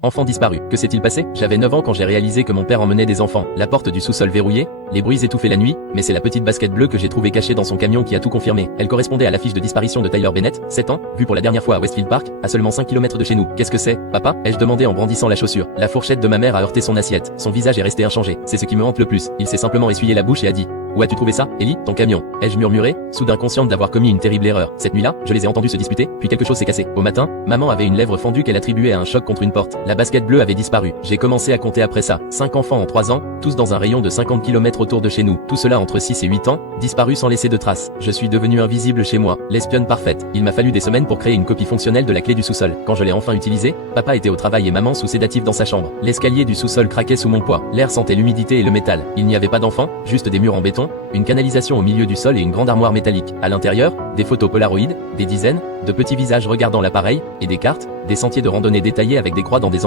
Enfant disparu. Que s'est-il passé? J'avais 9 ans quand j'ai réalisé que mon père emmenait des enfants. La porte du sous-sol verrouillée, les bruits étouffés la nuit, mais c'est la petite basket bleue que j'ai trouvée cachée dans son camion qui a tout confirmé. Elle correspondait à la fiche de disparition de Tyler Bennett, 7 ans, vue pour la dernière fois à Westfield Park, à seulement 5 km de chez nous. Qu'est-ce que c'est, papa? Ai-je demandé en brandissant la chaussure. La fourchette de ma mère a heurté son assiette. Son visage est resté inchangé. C'est ce qui me hante le plus. Il s'est simplement essuyé la bouche et a dit: où as-tu trouvé ça, Ellie? Ton camion. Ai-je murmuré, soudain consciente d'avoir commis une terrible erreur. Cette nuit-là, je les ai entendus se disputer, puis quelque chose s'est cassé. Au matin, maman avait une lèvre fendue qu'elle attribuait à un choc contre une porte. La basket bleue avait disparu. J'ai commencé à compter après ça. 5 enfants en 3 ans, tous dans un rayon de 50 km autour de chez nous. Tout cela entre 6 et 8 ans, disparus sans laisser de traces. Je suis devenue invisible chez moi, l'espionne parfaite. Il m'a fallu des semaines pour créer une copie fonctionnelle de la clé du sous-sol. Quand je l'ai enfin utilisée, papa était au travail et maman sous sédatif dans sa chambre. L'escalier du sous-sol craquait sous mon poids. L'air sentait l'humidité et le métal. Il n'y avait pas d'enfants, juste des murs en béton, une canalisation au milieu du sol et une grande armoire métallique. À l'intérieur, des photos polaroïdes, des dizaines de petits visages regardant l'appareil, et des cartes, des sentiers de randonnée détaillés avec des croix dans des